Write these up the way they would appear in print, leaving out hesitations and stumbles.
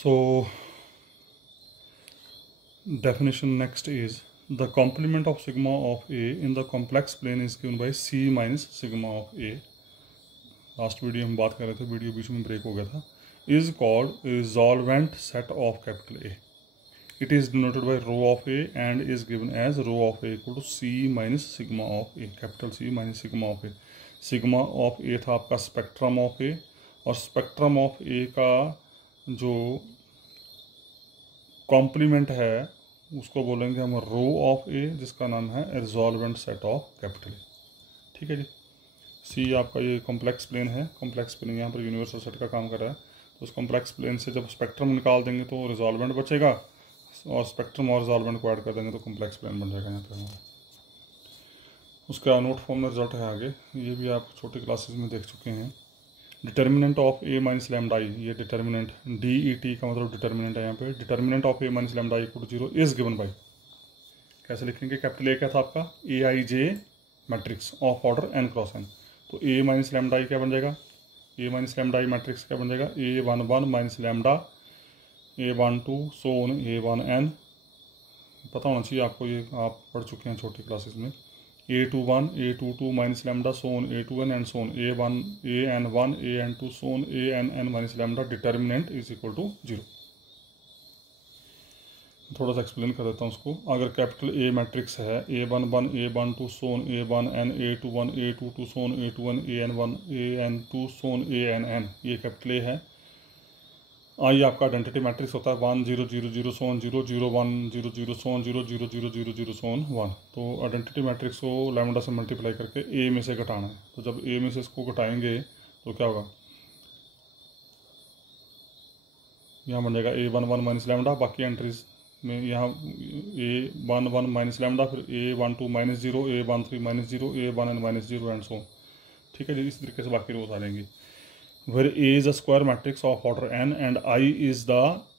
So definition next is the complement of sigma of A in the complex plane is given by C minus sigma of A. Last video हम बात कर रहे थे, video बीच में break हो गया था. Is called resolvent set of capital A. It is denoted by rho of A and is given as rho of A equal to C minus sigma of A. Capital C minus sigma of A. Sigma of A था आपका spectrum of ए, और spectrum of ए का जो complement है उसको बोलेंगे हम रो of ए, जिसका नाम है रिजॉल्वेंट सेट ऑफ कैपिटल ए. ठीक है जी. सी आपका ये कॉम्प्लेक्स प्लेन है. कॉम्प्लेक्स प्लेन यहाँ पर यूनिवर्सल सेट का काम कर रहा है. तो उस कॉम्प्लेक्स प्लेन से जब स्पेक्ट्रम निकाल देंगे तो रिजॉल्वेंट बचेगा, और स्पेक्ट्रम और रिजॉल्वेंट को ऐड कर देंगे तो कॉम्प्लेक्स प्लेन बन जाएगा यहाँ पे हमारा. उसका नोट फॉर्म में रिजल्ट है आगे, ये भी आप छोटी क्लासेस में देख चुके हैं. Determinant of A minus lambda I, ये डिटर्मिनेंट डी ई टी का मतलब डिटर्मिनेंट है यहाँ पे. Determinant of A minus lambda I equal to 0 is given by, कैसे लिखेंगे? कैपिटल ए क्या था आपका? A I J matrix of order N cross N. तो ए माइनस लैम्डा आई क्या बन जाएगा? A minus lambda I matrix क्या बन जाएगा? ए 1 1 minus lambda A 1 2 so on A 1 N. पता होना चाहिए आपको, ये आप पढ़ चुके हैं छोटी क्लासेस में. A 2 1 A 2 2 minus lambda so on A 2 N and so on A 1 a n 1 a n 2 so on a n n minus lambda. Determinant is equal to 0. थोड़ा सा एक्सप्लेन कर देता हूँ उसको. अगर कैपिटल ए मैट्रिक्स है, a 1 1 a 1 2 so on A 1 N A 2 1 A 2 2 so on A 2 1 a n 1 a n 2 so on a n n, ये capital A है. आई आपका आइडेंटिटी मैट्रिक्स होता है 1 0 0 0 सोन 0 0 1 0 0 सोन 0 0 0 0 0 सोन 1. तो आइडेंटिटी मैट्रिक्स को लैम्डा से मल्टीप्लाई करके ए में से घटाना है. तो जब ए में से इसको घटाएंगे तो क्या होगा? यहाँ बन जाएगा ए 1 1 माइनस लैम्डा. बाकी एंट्रीज में यहाँ ए 1 1 माइनस लैम्डा, फिर a 1 2 minus 0 a 1 3 minus 0 a 1 n minus 0 and so. ठीक है जी. इस तरीके से बाकी रोज आ जाएंगी. Where A is a square matrix of order N and I is the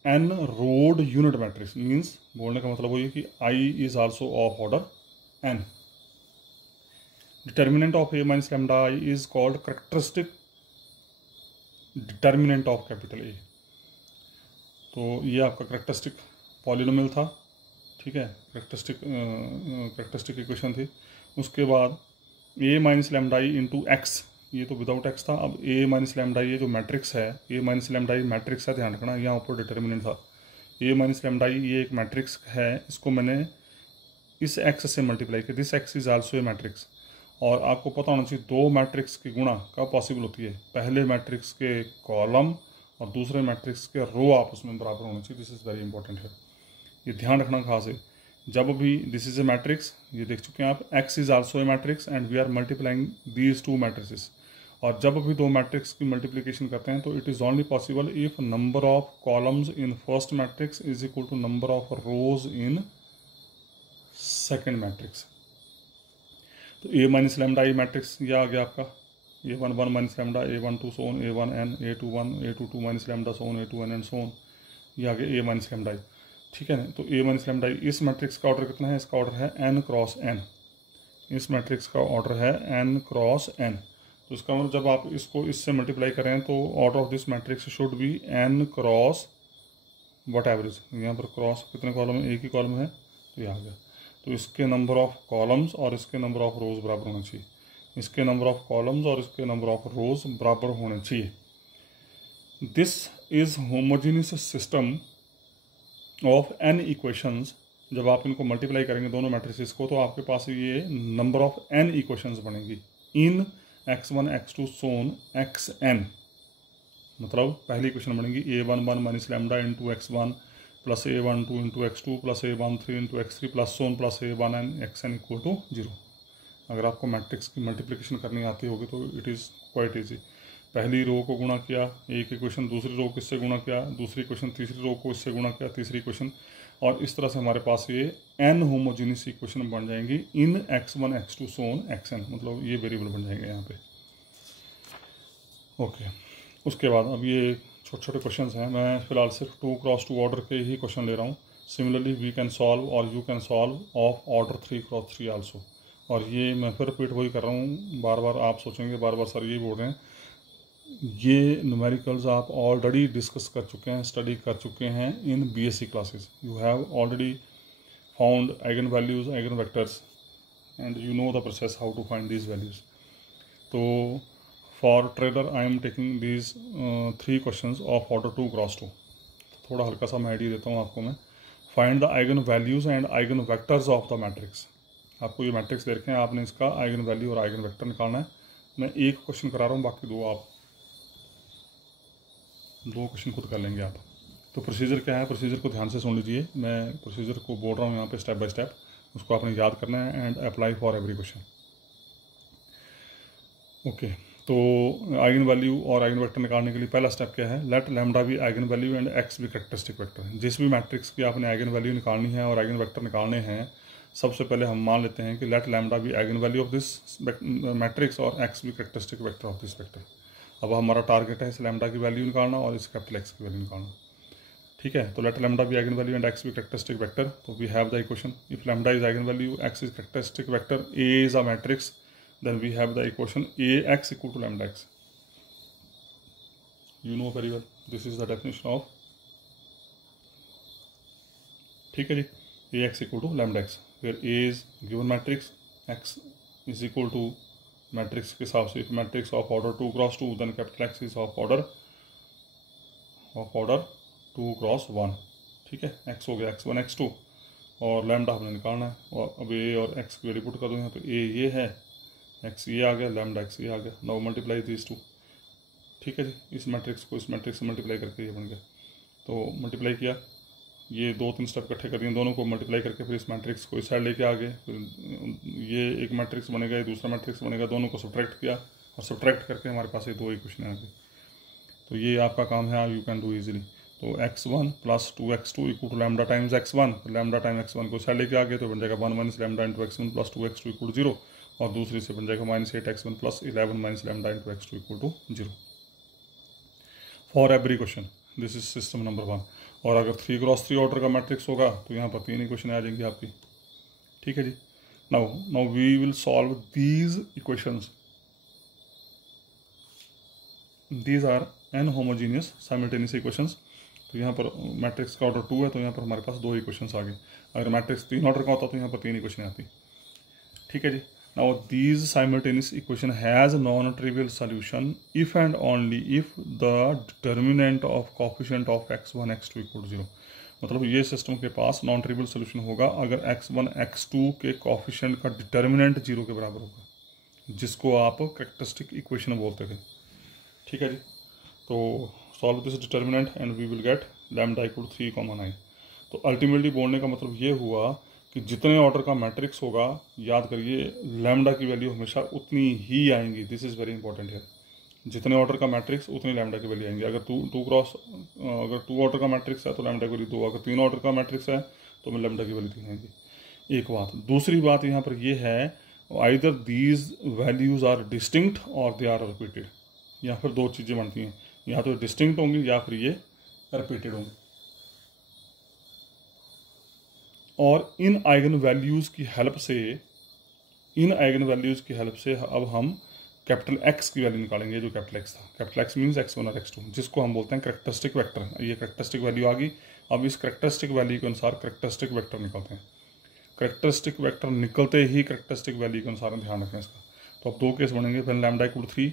N rowed unit matrix. Means बोलने का मतलब वही है कि I is also of order N. Determinant of A minus lambda I is called characteristic determinant of capital A. तो ये आपका characteristic polynomial था. ठीक है, करेक्टरिस्टिक इक्वेशन थी. उसके बाद ए माइनस लैम्डा आई इंटू एक्स, ये तो विदाउट एक्स था. अब ए माइनस लैम्डा ये जो मैट्रिक्स है, ए माइनस लैम्डा आई मैट्रिक्स है, ध्यान रखना. यहाँ ऊपर डिटर्मिनेंट था. ए माइनस लैम्डा आई ये एक मैट्रिक्स है, इसको मैंने इस एक्स से मल्टीप्लाई किया. This x is also a matrix. और आपको पता होना चाहिए दो मैट्रिक्स की गुणा कब पॉसिबल होती है? पहले मैट्रिक्स के कॉलम और दूसरे मैट्रिक्स के रो आपस में बराबर होने चाहिए. दिस इज़ वेरी इंपॉर्टेंट है, ये ध्यान रखना खास है. जब भी दिस इज ए मैट्रिक्स, ये देख चुके हैं आप, x is also a matrix and we are multiplying these two matrices. और जब भी दो मैट्रिक्स की मल्टीप्लिकेशन करते हैं तो it is only possible if number of columns in first matrix is equal to number of rows in second matrix. तो A minus lambda I matrix ये आ गया आपका. A 1 1 minus lambda A 1 2 so on A 1 N A 2 1 A 2 2 minus lambda so on A 2 N and so on. ये आ गया ए minus lambda आई. ठीक है ना. तो ए माइनस लैम्डा आई, इस मैट्रिक्स का ऑर्डर कितना है? इसका ऑर्डर है एन क्रॉस एन. इस मैट्रिक्स का ऑर्डर है एन क्रॉस एन. तो इसका मतलब जब आप इसको इससे मल्टीप्लाई करें तो order of this matrix should be n cross what average. यहाँ पर क्रॉस कितने कॉलम है? एक ही कॉलम है, तो ये आ गया. तो इसके नंबर ऑफ कॉलम्स और इसके नंबर ऑफ रोज बराबर होने चाहिए. इसके नंबर ऑफ कॉलम्स और इसके नंबर ऑफ रोज बराबर होने चाहिए. This is homogeneous system of n equations. जब आप इनको मल्टीप्लाई करेंगे दोनों मैट्रिसेस को तो आपके पास ये नंबर ऑफ एन इक्वेशंस बनेगी इन x1 x2 सोन xn. मतलब पहली इक्वेशन बनेगी a 1 1 minus lambda into x1 plus a 1 2 into x2 plus a 1 3 into x3 plus so on plus a 1 n xn equal to 0. अगर आपको मैट्रिक्स की मल्टीप्लिकेशन करनी आती होगी तो इट इज़ क्वाइट ईजी. पहली रो को गुणा किया, एक इक्वेशन दूसरी रो को इससे गुणा किया, दूसरी इक्वेशन तीसरी रो को इससे गुणा किया, तीसरी इक्वेशन, और इस तरह से हमारे पास ये एन होमोजीनियस इक्वेशन बन जाएंगी इन x1 x2 सोन xn. मतलब ये वेरिएबल बन जाएंगे यहाँ पे. ओके. उसके बाद अब ये छोटे छोटे क्वेश्चन हैं. मैं फिलहाल सिर्फ 2 क्रॉस 2 ऑर्डर के ही क्वेश्चन ले रहा हूँ. सिमिलरली वी कैन सॉल्व और you can solve of order 3 cross 3 also. और ये मैं फिर रिपीट वही कर रहा हूँ. बार बार आप सोचेंगे बार बार सर ये बोल रहे हैं ये न्यूमेरिकल्स आप ऑलरेडी डिस्कस कर चुके हैं, स्टडी कर चुके हैं in BSc classes. You have already found eigen values, eigen vectors, and you know the process how to find these values. तो for trailer I am taking these 3 questions of order 2 cross 2. थोड़ा हल्का सा मैं idea देता हूँ आपको मैं. Find the eigen values and eigen vectors of the matrix. आपको ये मैट्रिक्स दे रखे हैं, आपने इसका आइगन वैल्यू और आइगन वेक्टर निकालना है. मैं एक क्वेश्चन करा रहा हूँ, बाकी दो क्वेश्चन खुद कर लेंगे आप. तो प्रोसीजर क्या है, प्रोसीजर को ध्यान से सुन लीजिए. मैं प्रोसीजर को बोल रहा हूँ यहाँ पे स्टेप बाय स्टेप, उसको आपने याद करना है and apply for every question. Okay, तो आइगन वैल्यू और आइगन वेक्टर निकालने के लिए पहला स्टेप क्या है, लेट लैम्डा भी आइगन वैल्यू एंड एक्स भी कैरेक्टरिस्टिक वेक्टर. जिस भी मैट्रिक्स की आपने आइगन वैल्यू निकालनी है और आइगन वेक्टर निकालने हैं, सबसे पहले हम मान लेते हैं कि लेट लैम्डा भी eigen value of this matrix और एक्स भी characteristic vector of this vector. अब हमारा टारगेट है इस लैम्डा की वैल्यू निकालना और इस कैपिटल एक्स की वैल्यू निकालना. ठीक है, तो लेट लैम्डा भी आइगन वैल्यू एंड एक्स भी कैरेक्टरिस्टिक वेक्टर. तो we have the equation, if lambda is eigen value, x is characteristic vector, A is a matrix, then we have the equation ax equal to lambda x. You know very well, this is the definition of, ठीक है जी, ax equal to lambda x, where a is given matrix, x is equal to matrix के हिसाब से, if matrix of order 2 cross 2, then capital X is of order 2 cross 1. ठीक है, x हो गया x1 x2 और लैम्डा हमने निकालना है. और अब a और x की वैल्यू पुट कर दूँगा, तो a ये है, एक्स ये आ गया, लैम्डा एक्स ये आ गया. Now multiply these two. ठीक है जी, इस मैट्रिक्स को इस मैट्रिक्स से मल्टीप्लाई करके ये बन गया. तो मल्टीप्लाई किया, ये 2-3 स्टेप इकट्ठे कर दिए, दोनों को मल्टीप्लाई करके फिर इस मैट्रिक्स को इस साइड लेके आ गए. फिर ये एक मैट्रिक्स बनेगा, ये दूसरा मैट्रिक्स बनेगा, दोनों को सब्ट्रैक्ट किया और सब्ट्रैक्ट करके हमारे पास ये 2 इक्वेशन आ गई. तो ये आपका काम है, यू कैन डू ईजिली. तो x1 plus 2x2 equal to lambda times x1. Lambda time x1 को साइड लेके आ गए, तो बन जाएगा 1 minus lambda into x1 plus 2x2 equal to 0. और दूसरी से बन जाएगा -8x1 plus 11 minus lambda into x2 equal to 0 for every question. This is system number 1. और अगर 3 क्रॉस 3 ऑर्डर का मैट्रिक्स होगा तो यहाँ पर 3 इक्वेशन आ जाएंगी आपकी. ठीक है जी. Now we will solve these equations. These are inhomogeneous simultaneous equations. तो यहाँ पर मैट्रिक्स का ऑर्डर 2 है, तो यहाँ पर हमारे पास 2 इक्वेशंस आ गए. अगर मैट्रिक्स 3 ऑर्डर का होता तो यहाँ पर 3 इक्वेशन आती. ठीक है जी. Now these simultaneous equation has non-trivial solution if and only if the determinant of coefficient of x1 x2 equal to 0. मतलब ये सिस्टम के पास नॉन ट्रिवियल सोल्यूशन होगा अगर x1 x2 के कोफिशिएंट का डिटर्मिनेंट 0 के बराबर होगा, जिसको आप कैरेक्टरिस्टिक इक्वेशन बोलते थे. ठीक है जी. तो solve this determinant and we will get lambda equal 3,9. तो अल्टीमेटली बोलने का मतलब ये हुआ कि जितने ऑर्डर का मैट्रिक्स होगा, याद करिए लैम्डा की वैल्यू हमेशा उतनी ही आएंगी. दिस इज़ वेरी इंपॉर्टेंट है. जितने ऑर्डर का मैट्रिक्स उतनी लैम्डा की वैल्यू आएंगी. अगर 2 ऑर्डर का मैट्रिक्स है तो लैम्डा की वैल्यू 2. अगर 3 ऑर्डर का मैट्रिक्स है तो मैं लैम्डा की वैल्यू 3 आएंगी. एक बात. दूसरी बात यहाँ पर ये है, either these values are distinct और दे आर रिपीटेड. यहाँ पर 2 चीज़ें बनती हैं, या तो डिस्टिंक्ट होंगी या फिर ये रिपीटेड होंगी. और इन आइगन वैल्यूज़ की हेल्प से अब हम कैपिटल एक्स की वैल्यू निकालेंगे. जो कैपिटल एक्स था, कैपिटल एक्स मीन्स x1 और x2, जिसको हम बोलते हैं कैरेक्टरिस्टिक वेक्टर. ये कैरेक्टरिस्टिक वैल्यू आ गई. अब इस कैरेक्टरिस्टिक वैल्यू के अनुसार कैरेक्टरिस्टिक वेक्टर निकलते हैं. कैरेक्टरिस्टिक वेक्टर निकलते ही कैरेक्टरिस्टिक वैल्यू के अनुसार ध्यान रखें इसका. तो अब 2 केस बनेंगे. पहले लैम्डा इक्वल 3.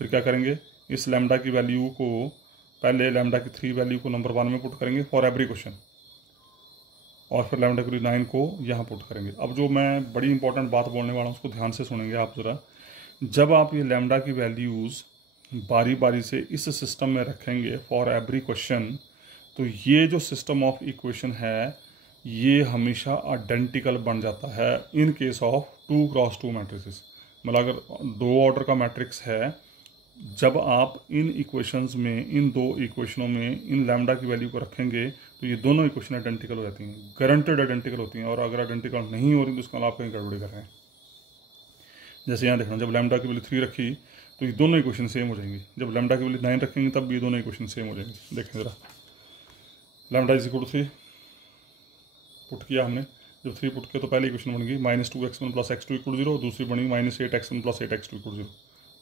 फिर क्या करेंगे, इस लैम्डा की वैल्यू को, पहले लैम्डा की 3 वैल्यू को नंबर 1 में पुट करेंगे फॉर एवरी क्वेश्चन, और फिर लैम्डा इक्वल 9 को यहाँ पुट करेंगे. अब जो मैं बड़ी इंपॉर्टेंट बात बोलने वाला हूँ उसको ध्यान से सुनेंगे आप ज़रा. जब आप ये लैम्डा की वैल्यूज़ बारी बारी से इस सिस्टम में रखेंगे फॉर एवरी क्वेश्चन, तो ये जो सिस्टम ऑफ इक्वेशन है ये हमेशा आइडेंटिकल बन जाता है in case of 2 cross 2 matrices. मतलब अगर 2 ऑर्डर का मैट्रिक्स है, जब आप इन इक्वेशंस में, इन 2 इक्वेशनों में इन लैम्डा की वैल्यू को रखेंगे तो ये दोनों इक्वेशन आइडेंटिकल हो जाती हैं, गारंटेड आइडेंटिकल होती हैं. और अगर आइडेंटिकल नहीं हो रही तो उसका आप कहीं गड़बड़ी कर रहे हैं. जैसे यहाँ देखना, जब लैम्डा की वैल्यू 3 रखी तो ये दोनों इक्वेशन सेम हो जाएंगी. जब लैम्डा की वैल्यू 9 रखेंगे तब ये दोनों इक्वेशन सेम हो जाएंगी. देखें ज़रा, lambda is equal to 3 put किया हमने. जब 3 पुट किया तो पहली इक्वेशन बन गई -2x1 प्लस x2 इक्वल 0, दूसरी बनी -8x1 प्लस 8x2 इक्वल 0.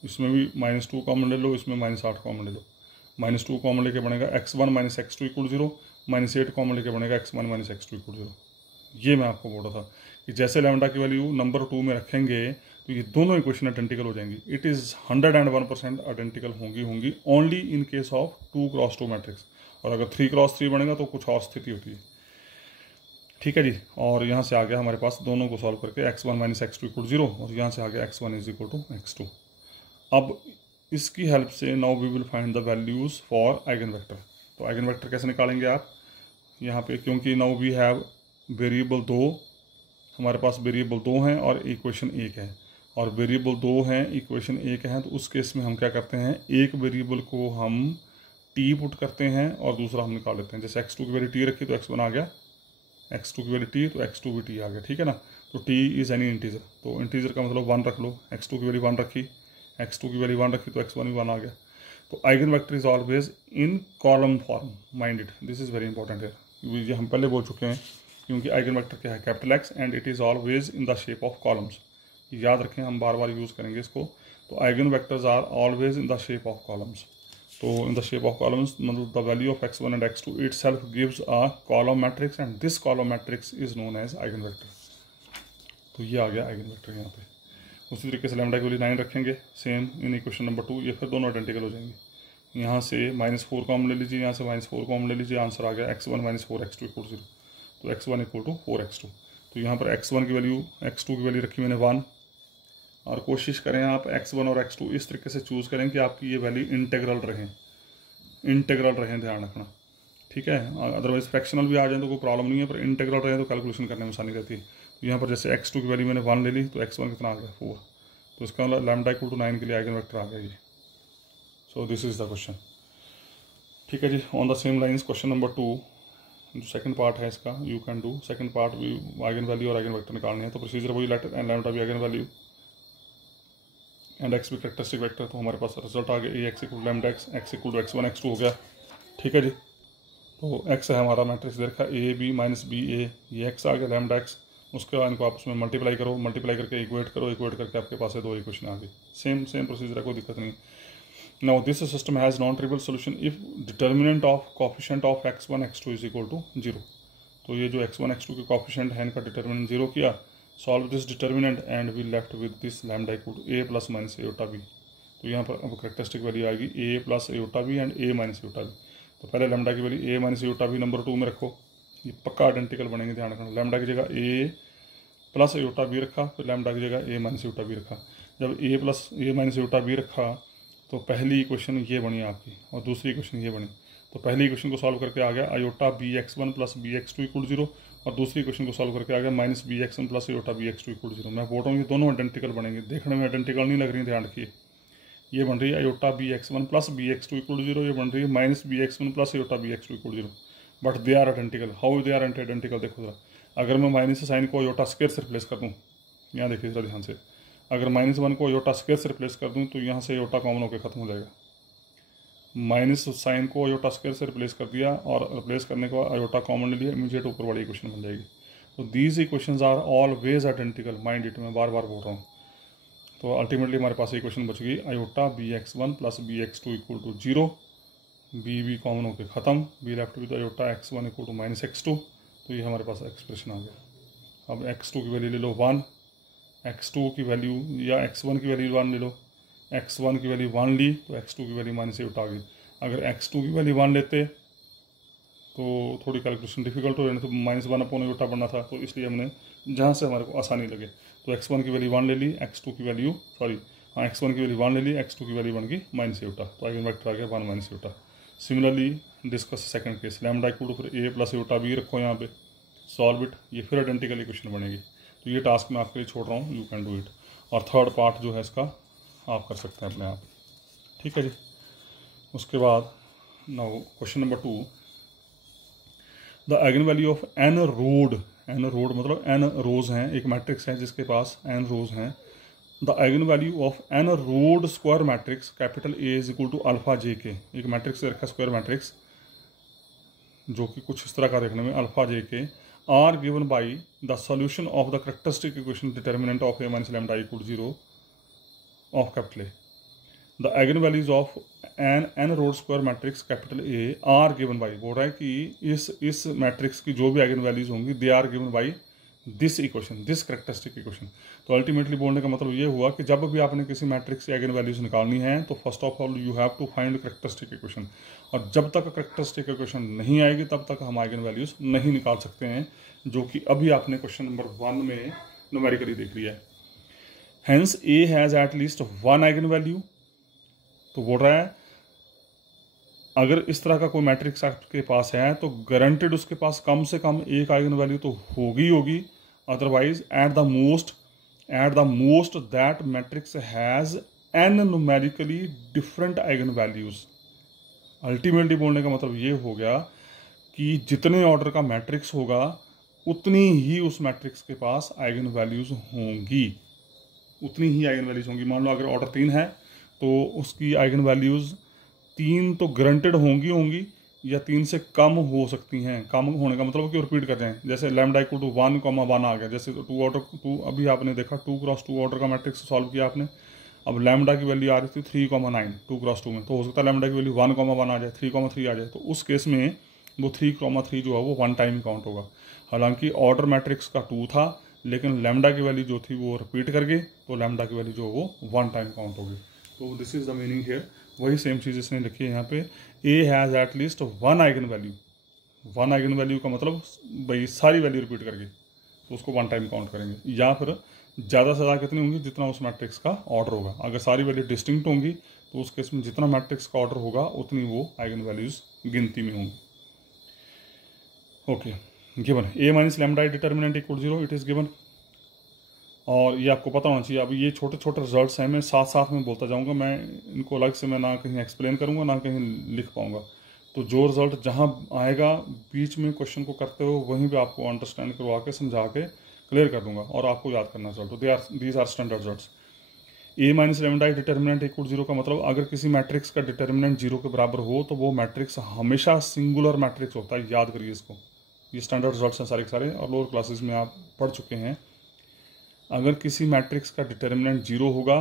इसमें भी -2 कॉमन ले लो, इसमें -8 कॉमन ले लो। -2 कॉमन लेके बनेगा x1 - x2 = 0, -8 कॉमन लेके बनेगा x1 - x2 = 0। ये मैं आपको बोल रहा था कि जैसे लैम्डा की वैल्यू नंबर 2 में रखेंगे तो ये दोनों इक्वेशन आइडेंटिकल हो जाएंगी। इट इज़ 101% आइडेंटिकल होंगी only in case of 2 cross 2 matrix. और अगर 3 क्रॉस 3 बनेगा तो कुछ और स्थिति होती है। ठीक है जी। और यहाँ से आ गया हमारे पास दोनों को सॉल्व करके x1 - x2 = 0 और यहाँ से आ गया x1 = x2। अब इसकी हेल्प से now we will find the values for eigen vector. तो आइगन वेक्टर कैसे निकालेंगे आप यहाँ पे, क्योंकि नाउ वी हैव वेरिएबल 2, हमारे पास वेरिएबल 2 हैं और इक्वेशन 1 है, और वेरिएबल 2 हैं इक्वेशन 1 है, तो उस केस में हम क्या करते हैं, एक वेरिएबल को हम t पुट करते हैं और दूसरा हम निकाल लेते हैं। जैसे x2 की वैल्यू t रखी तो x1 आ गया, x2 की वैल्यू t तो x2 भी t आ गया। ठीक है ना। तो t इज़ एनी इंटीजर, तो इंटीजर का मतलब 1 रख लो। x2 की वैल्यू 1 रखी, x2 की वैल्यू 1 रखी तो x1 भी 1 आ गया। तो eigen vector is always in column form, mind it, this is very important है, ये हम पहले बोल चुके हैं। क्योंकि आइगन वेक्टर क्या है, capital X, and it is always in the shape of columns. याद रखें, हम बार बार यूज़ करेंगे इसको। तो eigen vectors are always in the shape of columns. तो in the shape of columns मतलब the value of x1 and x2 itself gives a column matrix and this column matrix is known as eigen vector. तो ये आ गया eigen vector यहाँ पे। उसी तरीके से लैम्डा की वैल्यू 9 रखेंगे सेम इन इक्वेशन नंबर 2, ये फिर दोनों आइडेंटिकल हो जाएंगे। यहाँ से -4 कॉमन ले लीजिए, यहाँ से -4 कॉमन ले लीजिए, आंसर आ गया x1 - 4 x2 = 0। तो x1 = 4x2। तो यहाँ पर x1 की वैल्यू, x2 की वैल्यू रखी मैंने 1, और कोशिश करें आप x1 और x2 इस तरीके से चूज़ करें कि आपकी ये वैल्यू इंटेग्रल रहें, ध्यान रखना। ठीक है। अदरवाइज फ्रैक्शनल भी आ जाए तो कोई प्रॉब्लम नहीं है, पर इंटेग्रल रहे तो कैलकुलेशन करने में आसानी रहती है। तो यहाँ पर जैसे x2 की वैल्यू मैंने 1 ले ली तो x1 कितना आ गया 4, तो इसका मतलब लैम्डा = 9 के लिए आइगन वेक्टर आ गया ये। So this is the question. ठीक है जी। On the same lines question number 2 जो सेकंड पार्ट है इसका, you can do second part भी, आइगन वैल्यू और आइगन वेक्टर निकालने हैं। तो प्रोसीजर वही, लेट एंड लैम्डा भी आइगन वैल्यू एंड एक्स भी कैरेक्टरिस्टिक वेक्टर। तो हमारे पास रिजल्ट आ गया x = lambda x = x1 x2 हो गया। ठीक है जी। तो x है हमारा मैट्रिक्स देखा a b - b a, ये x आ गया लैम्डा x। उसके बाद इनको आपस में मल्टीप्लाई करो, मल्टीप्लाई करके इक्वेट करो, इक्वेट करके आपके पास है 2 इक्वेशन आ गई। सेम प्रोसीजर है, कोई दिक्कत नहीं। Now this system has non trivial solution if determinant of coefficient of x1 x2 = 0। तो ये जो x1 x2 के कोफिशिएंट है इनका डिटर्मिनेंट 0 किया, solve this determinant and we left with this lambda = a ± aob। तो यहाँ पर अब कैरेक्टरिस्टिक वैल्यू आएगी a + aob and a - aob। तो पहले लैम्डा की वैल्यू a - aob नंबर 2 में रखो, ये पक्का आइडेंटिकल बनेंगे, ध्यान रखना। लैम्डा की जगह a + aob रखा, फिर लैम्डा की जगह a - aob रखा। जब a + aob रखा तो पहली इक्वेशन ये बनी आपकी और दूसरी इक्वेशन ये बनी। तो पहली इक्वेशन को सॉल्व करके आ गया आयोटा bx1 + bx2 = 0, और दूसरी इक्वेशन को सॉल्व करके आ गया -bx1 + आयोटा bx2 = 0। मैं बोल रहा हूँ ये दोनों आइडेंटिकल बनेंगे, देखने में आइडेंटिकल नहीं लग रही, ध्यान रखिए। ये बन रही है आयोटा bx1 + bx2 = 0, ये बन रही है -bx1 + iota bx2 = 0, but they are identical. How they are identical देखो जरा। अगर मैं माइनस से साइन को आयोटा स्क्वायर से रिप्लेस कर दूँ, यहाँ देखिए जरा ध्यान से, अगर -1 को आयोटा स्क्वायर से रिप्लेस कर दूँ तो यहाँ से आयोटा कॉमन होकर खत्म हो जाएगा। माइनस साइन को आयोटा स्क्वायर से रिप्लेस कर दिया और रिप्लेस करने के बाद आयोटा कॉमन ले लिया, इमीडिएट ऊपर वाली इक्वेशन बन जाएगी। तो these equations are always identical, mind it, मैं बार बार बोल रहा हूँ। तो अल्टीमेटली हमारे पास इक्वेशन बच गई iota bx1 + bx2 = 0, b common होकर ख़त्म, b left with iota x1 = -x2। तो ये हमारे पास एक्सप्रेशन आ गया। अब x2 की वैल्यू ले लो 1, x2 की वैल्यू या x1 की वैल्यू 1 ले लो, x1 की वैल्यू 1 ली तो x2 की वैल्यू -8 आ गई। अगर x2 की वैल्यू 1 लेते तो थोड़ी कैलकुलेशन डिफिकल्ट हो जानी, तो -1/8 बनना था, तो इसलिए हमने जहाँ से हमारे को आसानी लगे तो x1 की वैल्यू 1 ले ली, x2 की वैल्यू x1 की वैल्यू 1 ले ली, x2 की वैल्यू बन गई -8, तो आइगन वेक्टर आ गया 1 - 8। Similarly discuss second case, lambda = फिर a + aob रखो यहाँ पे, सॉल्व इट, ये फिर आइडेंटिकल इक्वेशन बनेगी। तो ये टास्क मैं आपके लिए छोड़ रहा हूँ, यू कैन डू इट। और थर्ड पार्ट जो है इसका आप कर सकते हैं अपने आप। ठीक है जी। उसके बाद now question number 2, the eigen value of n road मतलब n रोज हैं, एक मैट्रिक्स है जिसके पास n रोज हैं। The eigen value of n road square matrix capital A = αjk, एक मैट्रिक्स रखा स्क्वायर मैट्रिक्स जो कि कुछ इस तरह का देखने में αjk are given by the solution of the characteristic equation determinant of a - λ = 0 of capital A। The eigen values of n rowed square matrix capital A are given by, बोल रहा है कि इस मैट्रिक्स की जो भी आइगन वैल्यूज होंगी they are given by this equation, this characteristic equation. तो अल्टीमेटली बोलने का मतलब ये हुआ कि जब भी आपने किसी मैट्रिक्स की आइगन वैल्यूज निकालनी है तो first of all you have to find characteristic equation, और जब तक करेक्टरिस्टिक इक्वेशन नहीं आएगी तब तक हम आइगन वैल्यूज नहीं निकाल सकते हैं, जो कि अभी आपने क्वेश्चन नंबर 1 में न्यूमेरिकली देख लिया है। Hence A has at least one eigen value. तो बोल रहा है अगर इस तरह का कोई मैट्रिक्स आपके पास है तो गारंटेड उसके पास कम से कम एक आइगन वैल्यू तो होगी, otherwise at the most that matrix has an numerically different eigen values. Ultimately बोलने का मतलब ये हो गया कि जितने ऑर्डर का मैट्रिक्स होगा उतनी ही उस मैट्रिक्स के पास आइगन वैल्यूज होंगी, उतनी ही आइगन वैल्यूज होंगी। मान लो अगर ऑर्डर 3 है तो उसकी आइगन वैल्यूज 3 तो गारंटेड होंगी या 3 से कम हो सकती हैं। कम होने का मतलब कि रिपीट कर रहे हैं, जैसे लैम्डा इक्वल टू 1,1 आ गया, जैसे 2 अभी आपने देखा 2x2 ऑर्डर का मैट्रिक्स सॉल्व किया आपने। अब लैम्डा की वैल्यू आ रही थी 3,9 2x2 में, तो हो सकता है लैम्डा की वैल्यू 1,1 आ जाए, 3,3 आ जाए, तो उस केस में वो 3,3 जो है वो 1 टाइम काउंट होगा। हालांकि ऑर्डर मैट्रिक्स का 2 था लेकिन लैम्डा की वैल्यू जो थी वो रिपीट कर गई, तो लैम्डा की वैल्यू जो वो 1 टाइम काउंट होगी। तो this is the meaning here. वही सेम चीज़ इसने लिखी है यहाँ पे, ए has at least one eigen value. One eigen value का मतलब भाई सारी वैल्यू रिपीट करके, तो उसको 1 टाइम काउंट करेंगे। या फिर ज़्यादा से ज़्यादा कितनी होंगी, जितना उस मैट्रिक्स का ऑर्डर होगा। अगर सारी वैल्यू डिस्टिंक्ट होंगी तो उस केस में जितना मैट्रिक्स का ऑर्डर होगा उतनी वो आइगन वैल्यूज गिनती में होंगी। Okay, given A minus lambda determinant equal 0, it is given. और ये आपको पता होना चाहिए। अब ये छोटे छोटे रिजल्ट्स हैं, मैं साथ साथ में बोलता जाऊंगा, मैं इनको अलग से मैं ना कहीं एक्सप्लेन करूंगा ना कहीं लिख पाऊंगा। तो जो रिजल्ट जहां आएगा बीच में क्वेश्चन को करते हुए वहीं पे आपको अंडरस्टैंड करवा के समझा के क्लियर कर दूंगा और आपको याद करना रिजल्ट। तो these are standard results. A minus lambda determinant equal 0 का मतलब अगर किसी मैट्रिक्स का डिटर्मिनेंट 0 के बराबर हो तो वो मैट्रिक्स हमेशा सिंगुलर मैट्रिक्स होता है। याद करिए इसको, ये स्टैंडर्ड रिजल्ट्स हैं सारे के सारे और लोअर क्लासेस में आप पढ़ चुके हैं। अगर किसी मैट्रिक्स का डिटर्मिनेंट 0 होगा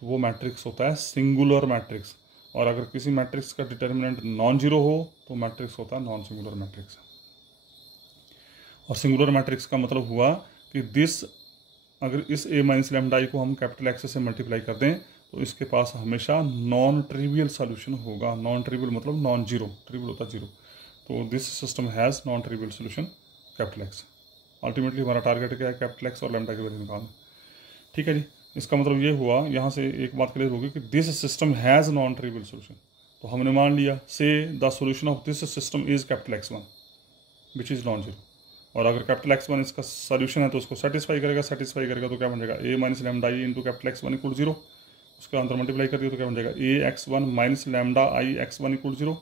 तो वो मैट्रिक्स होता है सिंगुलर मैट्रिक्स, और अगर किसी मैट्रिक्स का डिटर्मिनेंट नॉन जीरो हो तो मैट्रिक्स होता है नॉन सिंगुलर मैट्रिक्स। और सिंगुलर मैट्रिक्स का मतलब हुआ कि अगर इस ए माइनस लैम्डा आई को हम कैपिटल एक्स से मल्टीप्लाई कर दें तो इसके पास हमेशा नॉन ट्रिवियल सोल्यूशन होगा। नॉन ट्रिवियल मतलब नॉन जीरो, ट्रिवियल होता है जीरो। तो this system has non trivial solution capital x. Ultimately हमारा टारगेट क्या है, कैपिटल एक्स और लैम्डा की वैल्यू निकालना। ठीक है जी, इसका मतलब ये हुआ, यहाँ से एक बात क्लियर होगी कि this system has non trivial solution. तो हमने मान लिया से the solution of this system is capital x1 which is non zero. और अगर कैपिटल x1 इसका सोल्यूशन है तो उसको सेटिस्फाई करेगा तो क्या बन जाएगा A minus lambda I into capital x1 equal 0। उसके अंदर मल्टीप्लाई कर दिया तो क्या बन जाएगा A x1 minus lambda I x1 equal 0।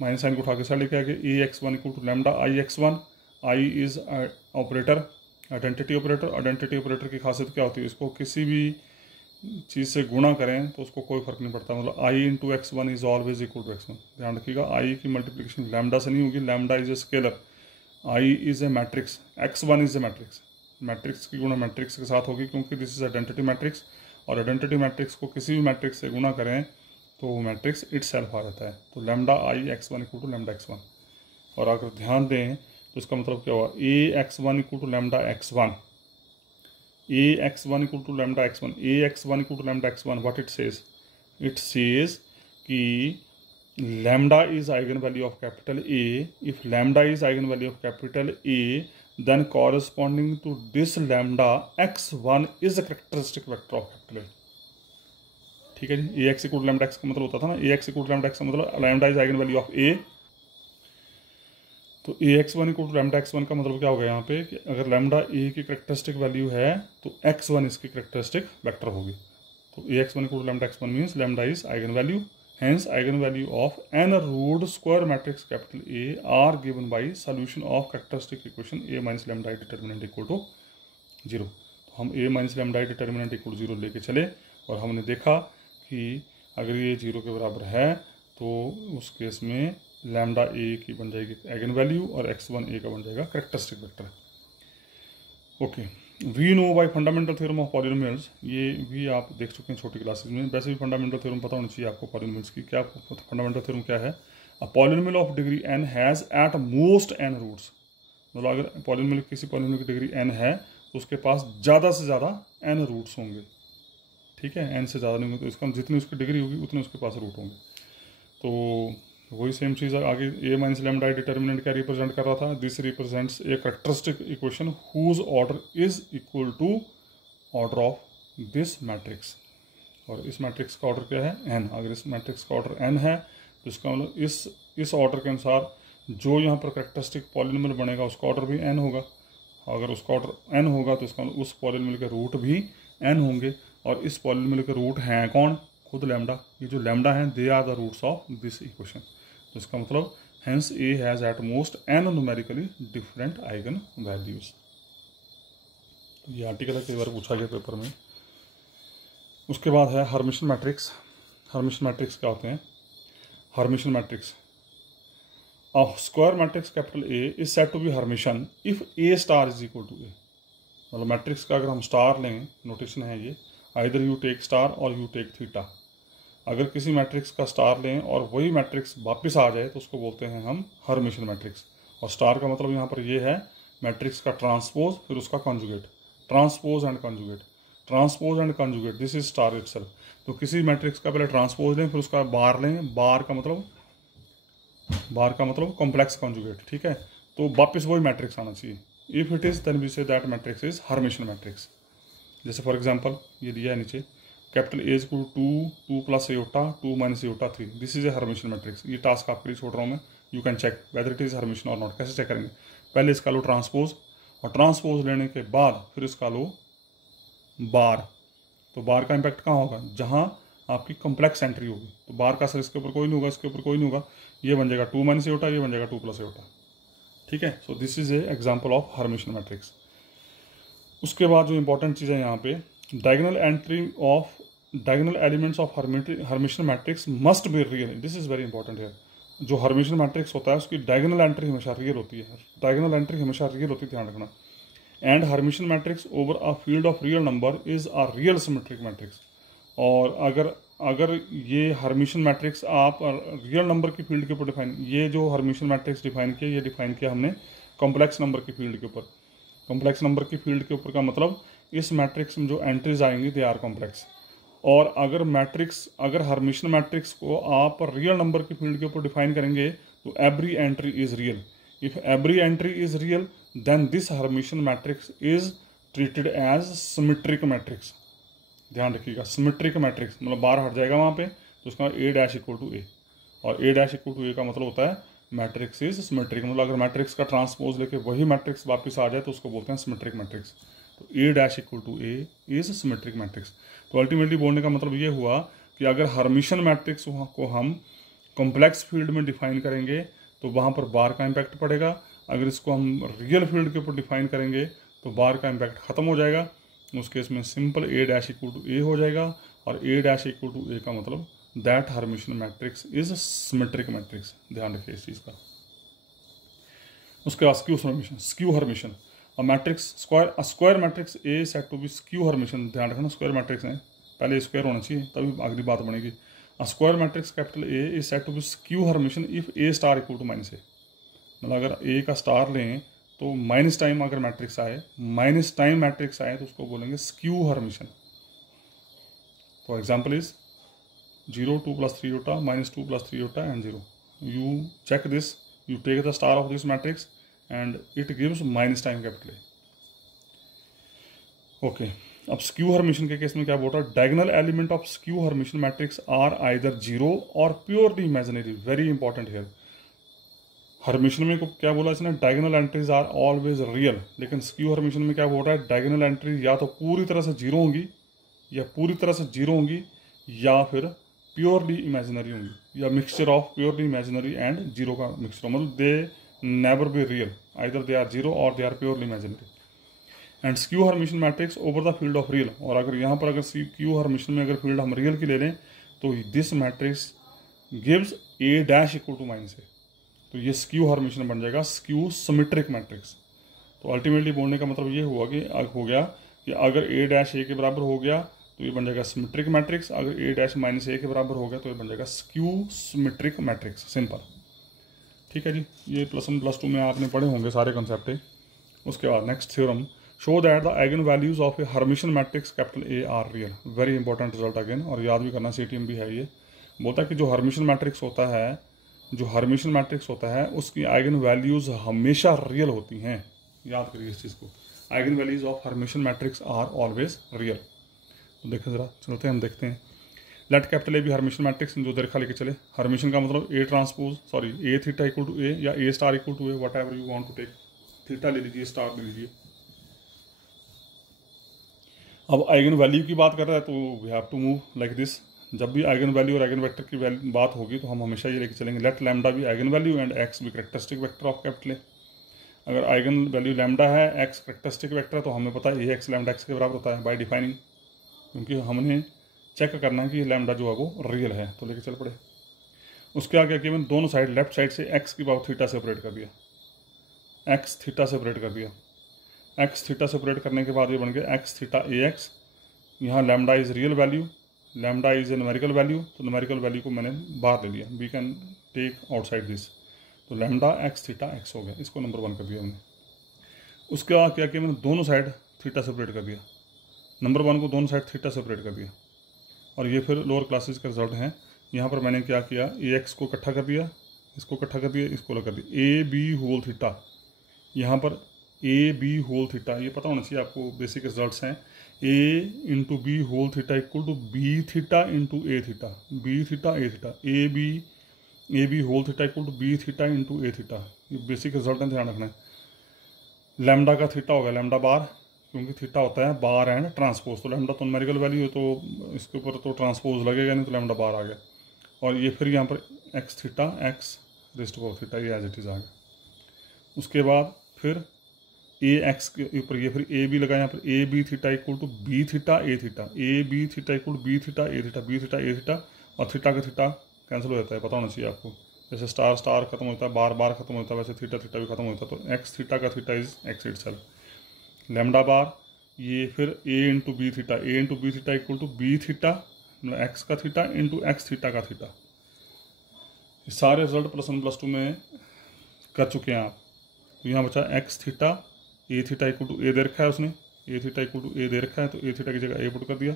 Minus sign को उठा के साइड लेके आगे A x1 equal to lambda I x1। I is operator, identity operator. Identity operator की खासियत क्या होती है, इसको किसी भी चीज़ से गुणा करें तो उसको कोई फर्क नहीं पड़ता। मतलब I into x1 is always equal to x1। ध्यान रखिएगा, आई की मल्टीप्लिकेशन लैम्डा से नहीं होगी, lambda is a scalar, I is a matrix, x1 is a matrix. Matrix की गुणा मैट्रिक्स के साथ होगी क्योंकि दिस इज आइडेंटिटी मैट्रिक्स, और आइडेंटिटी मैट्रिक्स को किसी भी मैट्रिक्स से गुणा करें तो वो मैट्रिक्स इटसेल्फ आ जाता है। तो lambda I x1 equal to lambda x1। और अगर ध्यान दें तो इसका मतलब क्या हुआ, A x1 equal to lambda x1, A x1 equal to lambda x1, A x1 equal to lambda x1। What it says, it says कि lambda is eigen value of capital A. If lambda is eigen value of capital A then corresponding to this lambda x1 is a characteristic vector of capital A. ठीक है जी, A x equal to lambda x का मतलब होता था ना, ए x equal to lambda x का मतलब lambda is eigen value of A. तो A x1 equal to lambda x1 का मतलब क्या हो गया यहाँ पे कि अगर लैम्डा ए की करेक्टरिस्टिक वैल्यू है तो x1 इसकी करेक्टरिस्टिक वेक्टर होगी। तो A x1 equal to lambda x1 means lambda is eigen value, hence eigen value of N rowed square matrix capital A are given by solution of characteristic equation A minus lambda determinant equal to 0। तो हम A minus lambda determinant equal to 0 लेके चले और हमने देखा कि अगर ये 0 के बराबर है तो उस केस में लैम्डा ए की बन जाएगी आइगन वैल्यू और x1 ए का बन जाएगा characteristic vector. Okay, we know by fundamental theorem of polynomials, ये भी आप देख चुके हैं छोटी क्लासेस में। वैसे भी फंडामेंटल थ्योरम पता होना चाहिए आपको पॉलिनोमियल्स की। क्या फंडामेंटल थ्योरम क्या है? A polynomial of degree n has at most n roots. मतलब अगर पॉलिनोमियल किसी पॉलिनोमियल की डिग्री n है तो उसके पास ज़्यादा से ज़्यादा n रूट्स होंगे। ठीक है, n से ज़्यादा नहीं होंगे तो इसका जितनी उसकी डिग्री होगी उतने उसके पास रूट होंगे। तो वही सेम चीज़ आगे a माइनस लैम्डा डिटर्मिनेंट क्या रिप्रेजेंट कर रहा था? This represents a characteristic equation whose order is equal to order of this matrix. और इस मैट्रिक्स का ऑर्डर क्या है? n। अगर इस मैट्रिक्स का ऑर्डर n है तो इसका मतलब इस ऑर्डर के अनुसार जो यहाँ पर कैरेक्टरिस्टिक पॉलिनोमियल बनेगा उसका ऑर्डर भी n होगा। अगर उसका ऑर्डर n होगा तो इसका मतलब उस पॉलिनोमियल के रूट भी n होंगे। और इस पॉलिनोमियल के रूट हैं कौन? खुद लैम्डा। ये जो लैम्डा हैं they are the roots of this equation. तो इसका मतलब hence A has at most n numerically different eigen values. तो ये आर्टिकल है, कई बार पूछा गया पेपर में। उसके बाद है हर्मिशन मैट्रिक्स। हर्मिशन मैट्रिक्स क्या होते हैं? Hermitian matrix, a square matrix capital A is said to be Hermitian if A star is equal to A. मतलब मैट्रिक्स का अगर हम स्टार लें, नोटेशन है ये, आइदर यू टेक स्टार और यू टेक थीटा। अगर किसी मैट्रिक्स का स्टार लें और वही मैट्रिक्स वापस आ जाए तो उसको बोलते हैं हम हर्मिशन मैट्रिक्स। और स्टार का मतलब यहाँ पर ये है मैट्रिक्स का ट्रांसपोज फिर उसका conjugate, transpose and conjugate, transpose and conjugate, this is star itself. तो किसी मैट्रिक्स का पहले ट्रांसपोज लें फिर उसका बार लें, बार का मतलब कॉम्प्लेक्स कॉन्जुगेट। ठीक है, तो वापस वही मैट्रिक्स आना चाहिए। If it is then we say that matrix is Hermitian matrix. जैसे फॉर एग्जांपल ये दिया है नीचे, capital A equal to plus iota 2 minus iota 3, this is a Hermitian matrix. ये टास्क आपके लिए छोड़ रहा हूँ मैं, you can check whether it is Hermitian और नॉट। कैसे चेक करेंगे? पहले इसका लो ट्रांसपोज, और ट्रांसपोज लेने के बाद फिर इसका लो बार। तो बार का इम्पैक्ट कहाँ होगा? जहाँ आपकी कॉम्प्लेक्स एंट्री होगी। तो बार का असर इसके ऊपर कोई नहीं होगा, इसके ऊपर कोई नहीं होगा। ये बन जाएगा 2 माइनस एयोटा, ये बन जाएगा 2 प्लस एयोटा। ठीक है, सो this is a example of Hermitian matrix. उसके बाद जो इंपॉर्टेंट चीज़ है यहाँ पे, diagonal elements of Hermitian matrix must be real. This is very important है। जो हर्मिशन मैट्रिक्स होता है उसकी डायगोनल एंट्री हमेशा रियल होती है। डायगोनल एंट्री हमेशा रियल होती है, ध्यान रखना। And Hermitian matrix over a field of real number is a real symmetric matrix. और अगर ये हर्मिशन मैट्रिक्स आप रियल नंबर की फील्ड के ऊपर डिफाइन, ये जो हर्मिशन मैट्रिक्स डिफाइन किया, ये डिफाइन किया हमने कॉम्प्लेक्स नंबर की फील्ड के ऊपर। कॉम्प्लेक्स नंबर की फील्ड के ऊपर का मतलब इस मैट्रिक्स में जो एंट्रीज आएंगी दे आर कॉम्प्लेक्स। और अगर हर्मिशन मैट्रिक्स को आप रियल नंबर की फील्ड के ऊपर डिफाइन करेंगे तो every entry is real. If every entry is real then this Hermitian matrix is treated as symmetric matrix. ध्यान रखिएगा, सिमेट्रिक मैट्रिक्स मतलब बार हट जाएगा वहाँ पे, तो उसका ए डैश इक्वल टू ए। और A dash equal to A का मतलब होता है मैट्रिक्स इज सिमेट्रिक। मतलब अगर मैट्रिक्स का ट्रांसपोज लेके वही मैट्रिक्स वापस आ जाए तो उसको बोलते हैं सिमेट्रिक मैट्रिक्स। तो A dash equal to A is symmetric matrix. तो अल्टीमेटली बोलने का मतलब ये हुआ कि अगर हर्मिशन मैट्रिक्स को हम कॉम्प्लेक्स फील्ड में डिफाइन करेंगे तो वहाँ पर बार का इम्पैक्ट पड़ेगा। अगर इसको हम रियल फील्ड के ऊपर डिफाइन करेंगे तो बार का इम्पैक्ट खत्म हो जाएगा। उस केस में simple A dash equal to A हो जाएगा। और A dash equal to A का मतलब that Hermitian matrix is symmetric matrix. ध्यान रखिए इस चीज़ का। उसके बाद skew Hermitian square matrix A said to be skew Hermitian. ध्यान रखना, स्क्वायर मैट्रिक्स है, पहले स्क्वायर होना चाहिए तभी अगली बात बनेगी। Square matrix capital A is said to be skew Hermitian if A star equal to minus A. मतलब अगर ए का स्टार लें तो माइनस टाइम अगर मैट्रिक्स आए, तो उसको बोलेंगे skew Hermitian. For example is 0 2 plus 3 iota minus 2 plus 3 iota and 0। You check this, you take the star of this matrix and it gives minus time capital A. Okay, अब skew Hermitian के case में क्या बोल रहा है? Diagonal element of skew Hermitian matrix are either 0 और purely imaginary. Very important here. Hermitian में क्या बोला इसने? Diagonal entries are always real. लेकिन स्क्यू हर्मिशन में क्या बोल रहा है? डायगोनल एंट्री या तो पूरी तरह से जीरो होंगी या फिर प्योरली इमेजिनरी होंगी, या mixture of purely imaginary and zero का मिक्सचर। मतलब they never be real, either they are zero और they are purely imaginary. And skew Hermitian matrix over the field of real. और अगर यहाँ पर अगर स्क्यू हर्मिशन में अगर फील्ड हम रियल की ले लें तो this matrix gives A dash equal to minus A. तो ये स्क्यू हर्मिशन बन जाएगा स्क्यू सिमेट्रिक मैट्रिक्स। तो अल्टीमेटली बोलने का मतलब ये हुआ कि हो गया कि अगर ए डैश ए के बराबर हो गया तो ये बन जाएगा सिमेट्रिक मैट्रिक्स, अगर ए डैश माइनस ए के बराबर हो गया तो ये बन जाएगा स्क्यू सिमेट्रिक मैट्रिक्स। सिंपल, ठीक है जी। ये +1 +2 में आपने पढ़े होंगे सारे कंसेप्ट। उसके बाद next theorem, show that the eigen values of A Hermitian matrix capital A are real. Very important result again, और याद भी करना, CTM भी है। ये बोलता है कि जो हर्मिशन मैट्रिक्स होता है, जो हर्मिशन मैट्रिक्स होता है उसकी आइगन वैल्यूज हमेशा रियल होती हैं। याद करिए इस चीज़ को, eigen values of Hermitian matrix are always real. तो देखें ज़रा, चलते हैं हम देखते हैं। लेट कैपिटल ए भी हर्मिशन मैट्रिक्स जो देखा लेके चले। हर्मिशन का मतलब A transpose sorry A theta equal to A या A star equal to A, whatever you want to take. Theta ले लीजिए, स्टार ले लीजिए। अब आइगन वैल्यू की बात कर रहा है तो we have to move like this. जब भी आइगन वैल्यू और आइगन वेक्टर की बात होगी तो हम हमेशा ये लेके चलेंगे, लेट लैम्डा भी आइगन वैल्यू एंड एक्स भी characteristic vector of capital A. अगर आइगन वैल्यू लैम्डा है, एक्स कैरेक्टरिस्टिक वेक्टर है, तो हमें पता है ए एक्स लैम्डा एक्स के बराबर होता है बाय डिफाइनिंग, क्योंकि हमने चेक करना है कि लैम्डा जो है वो रियल है। तो लेके चल पड़े। उसके आगे केवल दोनों साइड लेफ्ट साइड से एक्स की पावर थीटा सेपरेट कर दिया, एक्स थीटा सेपरेट कर दिया। एक्स थीटा सेपरेट करने के बाद ये बन गया एक्स थीटा ए एक्स। यहाँ lambda is real value, lambda is a numerical value, तो न्यूमेरिकल वैल्यू को मैंने बाहर ले लिया, we can take outside this. तो लैम्डा एक्स थीटा एक्स हो गया, इसको नंबर 1 कर दिया हमने। उसके बाद क्या किया मैंने, दोनों साइड थीटा सेपरेट कर दिया, नंबर 1 को दोनों साइड थीटा सेपरेट कर दिया। और ये फिर लोअर क्लासेस का रिजल्ट है। यहाँ पर मैंने क्या किया, ए एक्स को इकट्ठा कर दिया, इसको इकट्ठा कर दिया, इसको अलग कर दिया, ए बी होल थीटा। यहाँ पर ए बी होल थीटा, ये पता होना चाहिए आपको, बेसिक रिजल्ट्स हैं। A into B whole theta equal to B theta into A theta, B theta A theta, A B whole theta equal to B theta into A theta. ये basic result है, ध्यान रखना है। Lambda का theta होगा lambda बार, क्योंकि theta होता है बार एंड ट्रांसपोज, तो लैम्डा तो न्यूमेरिकल वैल्यू है तो इसके ऊपर तो ट्रांसपोज लगेगा नहीं, तो लैम्डा बार आ गया। और ये फिर यहाँ पर x theta x raised power theta, ये एज इट इज़ आ गया। उसके बाद फिर ए एक्स के ऊपर ये फिर ए बी लगा, यहाँ पर A B theta equal to B theta A theta, A B theta equal to B theta A theta, B theta A theta, और थीटा का थीटा कैंसिल हो जाता है, पता होना चाहिए आपको। जैसे स्टार स्टार खत्म होता है, बार बार खत्म होता है, वैसे थीटा थीटा भी खत्म होता है। तो एक्स थीटा का theta is X itself, lambda bar, ये फिर A into B theta, A into B theta equal to B theta X का थीटा इंटू एक्स थीटा का थीटा। ये सारे रिजल्ट +1 +2 में कर चुके हैं आप। तो यहाँ बचा X theta, A theta equal to A दे रखा है उसने, A theta equal to A दे रखा है, तो ए थीटा की जगह ए पुट कर दिया,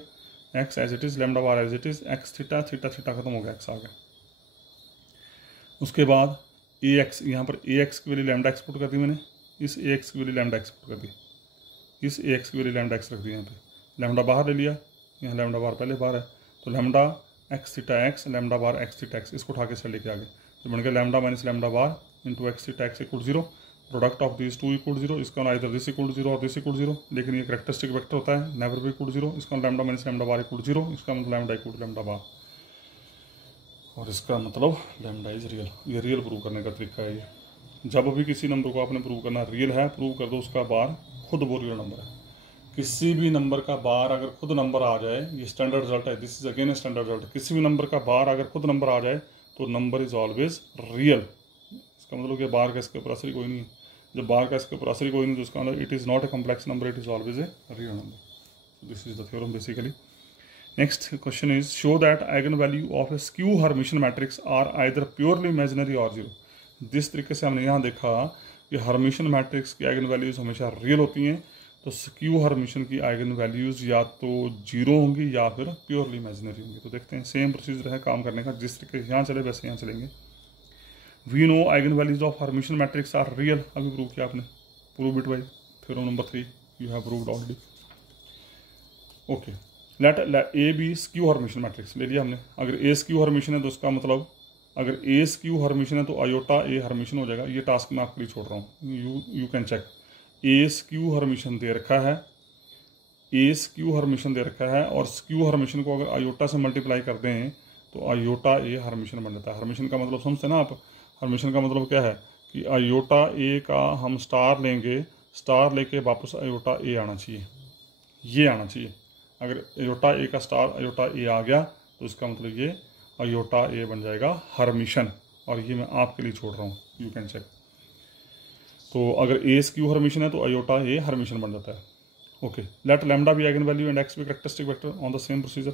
x as it is, lambda bar as it is, x theta theta theta खत्म हो गया, एक्स आ गया। उसके बाद ए एक्स, यहाँ पर ए एक्स की वैल्यू लैम्डा एक्स पुट कर दी मैंने, इस ए एक्स की वैल्यू लैम्डा एक्स पुट कर दी, इस ए एक्स की वैल्यू लैम्डा एक्स रख दी। यहाँ पे लैम्डा बाहर ले लिया, यहाँ लैम्डा बार पहले बाहर है, तो lambda x theta X, lambda bar X theta X, इसको उठा के लेके आ गए, तो बन गया lambda minus lambda bar into X theta X equal 0, product of this 2 equal 0, इसका आइदर दिस इक्वल 0 और दिस इक्वल 0, लेकिन ये कैरेक्टरिस्टिक वेक्टर होता है, नेवर भी इक्वल 0, इसका लैम्डा माइनस लैम्डा बार इक्वल 0, इसका मतलब लैम्डा इक्वल लैम्डा बार, और इसका मतलब लैम्डा इज रियल। ये रियल प्रूव करने का तरीका है। ये जब भी किसी नंबर को आपने प्रूव करना रियल है, प्रूव कर दो उसका बार खुद वो रियल नंबर है। किसी भी नंबर का बार अगर खुद नंबर आ जाए, ये स्टैंडर्ड रिजल्ट है, this is again a standard result, किसी भी नंबर का बार अगर खुद नंबर आ जाए तो नंबर इज ऑलवेज रियल। इसका मतलब कि बार का इसके ऊपर असर कोई नहीं है। जब बार का इसके ऊपर असर कोई नहीं तो इसका मतलब it is not a complex number, it is always a real number. This is the theorem basically. Next question is show that eigen value of a skew Hermitian matrix are either purely imaginary और zero. जिस तरीके से हमने यहाँ देखा कि Hermitian matrix की eigen values हमेशा रियल होती हैं, तो स्क्यू हर्मिशन की आइगन वैल्यूज या तो जीरो होंगी या फिर प्योरली इमेजिनरी होंगी। तो देखते हैं, सेम प्रोसीजर है काम करने का, जिस तरीके से यहाँ चले वैसे यहाँ चलेंगे। We know eigen values of Hermitian matrix are real, अभी प्रूव किया आपने, prove it by theorem number 3 you have proved already. Okay, let A B skew Hermitian matrix ले लिया हमने। अगर ए स्क्यू हर्मिशन है तो उसका मतलब अगर ए स्क्यू हर्मिशन है तो आयोटा ए हर्मिशन हो जाएगा। ये टास्क मैं आपके लिए छोड़ रहा हूँ, you can check. A skew Hermitian दे रखा है, ए स्क्यू हर्मिशन दे रखा है, और स्क्यू हर्मिशन को अगर आयोटा से मल्टीप्लाई कर दें तो आयोटा ए हर्मिशन बन जाता है। हर्मिशन का मतलब समझते हैं ना आप, हर्मिशन का मतलब क्या है कि आयोटा ए का हम स्टार लेंगे, स्टार लेके वापस आयोटा ए आना चाहिए, ये आना चाहिए। अगर आयोटा ए का स्टार आयोटा ए आ गया तो इसका मतलब ये आयोटा ए बन जाएगा हर्मिशन, और ये मैं आपके लिए छोड़ रहा हूँ, यू कैन चेक। तो अगर ए स्क्यू हर्मिशन है तो आयोटा ए हर्मिशन बन जाता है। ओके, लेट लैम्डा भी आइगन वैल्यू एंड एक्स भी characteristic vector on the same procedure.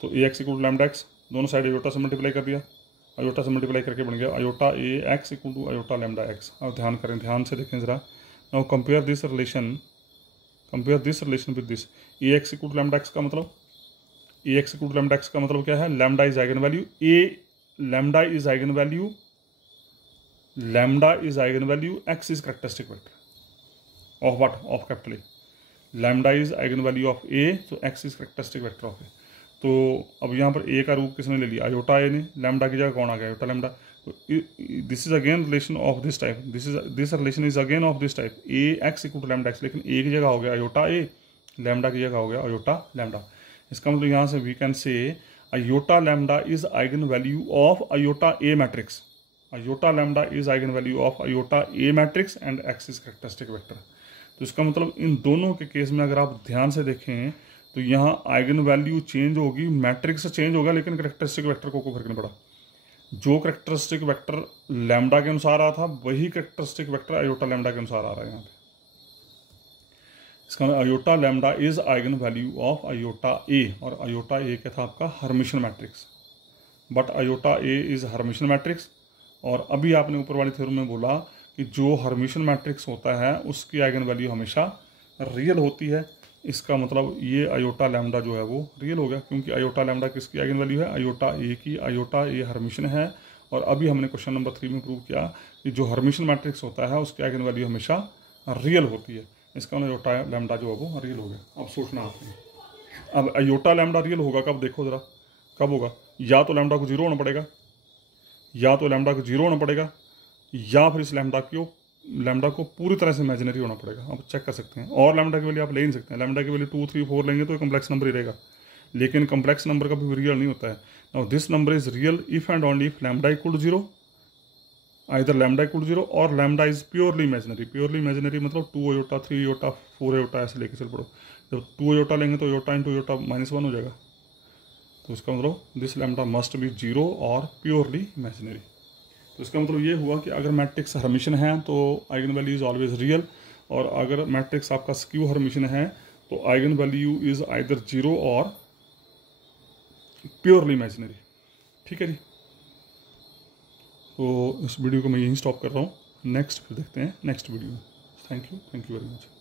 तो A x equal to lambda X, दोनों साइड आयोटा से मल्टीप्लाई कर दिया, आयोटा से मल्टीप्लाई करके बन गया iota A x equal to iota lambda X. अब ध्यान करें, ध्यान से देखें जरा। Now compare this relation with this. A x equal to lambda x का मतलब, A x equal to lambda x का मतलब क्या है, lambda is eigen value, A lambda is eigen value, lambda is eigen value, x is characteristic vector of what, of capital A. Lambda is eigen value of A, तो x is characteristic vector of A. तो अब यहाँ पर ए का रूप किसने ले लिया, आयोटा ए ने, लैम्डा की जगह कौन आ गया, आयोटा लैम्डा। तो this is again relation of this type, this relation is again of this type, A x equal to lambda x, लेकिन ए की जगह हो गया आयोटा ए, लैम्डा की जगह हो गया आयोटा लैम्डा। इसका मतलब यहाँ से we can say iota lambda is eigen value of iota A matrix, iota lambda is eigen value of iota A matrix and x is characteristic vector. तो इसका मतलब इन दोनों के केस में अगर आप ध्यान से देखें तो यहाँ आइगन वैल्यू चेंज होगी, मैट्रिक्स चेंज होगा, लेकिन कैरेक्टरिस्टिक वेक्टर को कोई फर्क नहीं पड़ा। जो कैरेक्टरिस्टिक वेक्टर लैम्डा के अनुसार आ था वही कैरेक्टरिस्टिक वेक्टर आयोटा लैम्डा के अनुसार आ रहा है यहाँ पे। इसका मतलब iota lambda is eigen value of iota A, और आयोटा ए क्या था आपका, Hermitian matrix, but iota A is Hermitian matrix. और अभी आपने ऊपर वाली थ्योरम में बोला कि जो हर्मिशन मैट्रिक्स होता है उसकी आइगन वैल्यू हमेशा रियल होती है। इसका मतलब ये आयोटा लैम्डा जो है वो रियल हो गया, क्योंकि आयोटा लैम्डा किसकी आइगन वैल्यू है, आयोटा ए की। आयोटा ए हर्मिशन है, और अभी हमने क्वेश्चन नंबर 3 में प्रूव किया कि जो हर्मिशन मैट्रिक्स होता है उसकी आइगन वैल्यू हमेशा रियल होती है। इसका मतलब आयोटा लैम्डा जो है वो रियल हो गया। अब सोचना आपने, अब आयोटा लैम्डा रियल होगा कब, देखो जरा कब होगा, या तो लैम्डा को जीरो होना पड़ेगा, या तो लैम्डा को जीरो होना पड़ेगा, या फिर इस लैम्डा को पूरी तरह से इमेजिनरी होना पड़ेगा। आप चेक कर सकते हैं, और लैम्डा की वैल्यू आप ले नहीं सकते हैं। लैम्डा की वैल्यू 2, 3, 4 लेंगे तो कम्प्लेक्स नंबर ही रहेगा, लेकिन कम्प्लेक्स नंबर कभी रियल नहीं होता है। Now this number is real if and only if lambda equal to zero, either lambda equal to zero और lambda is purely imaginary. Purely imaginary मतलब 2 आयोटा, 3 आयोटा, 4 आयोटा ऐसे लेके चल पड़ो। जब 2 आयोटा लेंगे तो आयोटा इंटू आयोटा -1 हो जाएगा। तो इसका मतलब this lambda must be zero और प्योरली इमेजिनरी। तो इसका मतलब ये हुआ कि अगर मैट्रिक्स हर्मिशन है तो eigen value is always real, और अगर मैट्रिक्स आपका स्क्यू हर्मिशन है तो eigen value is either zero और प्योरली इमेजिनरी। ठीक है जी, तो इस वीडियो को मैं यहीं स्टॉप कर रहा हूँ, नेक्स्ट फिर देखते हैं नेक्स्ट वीडियो में। Thank you very much.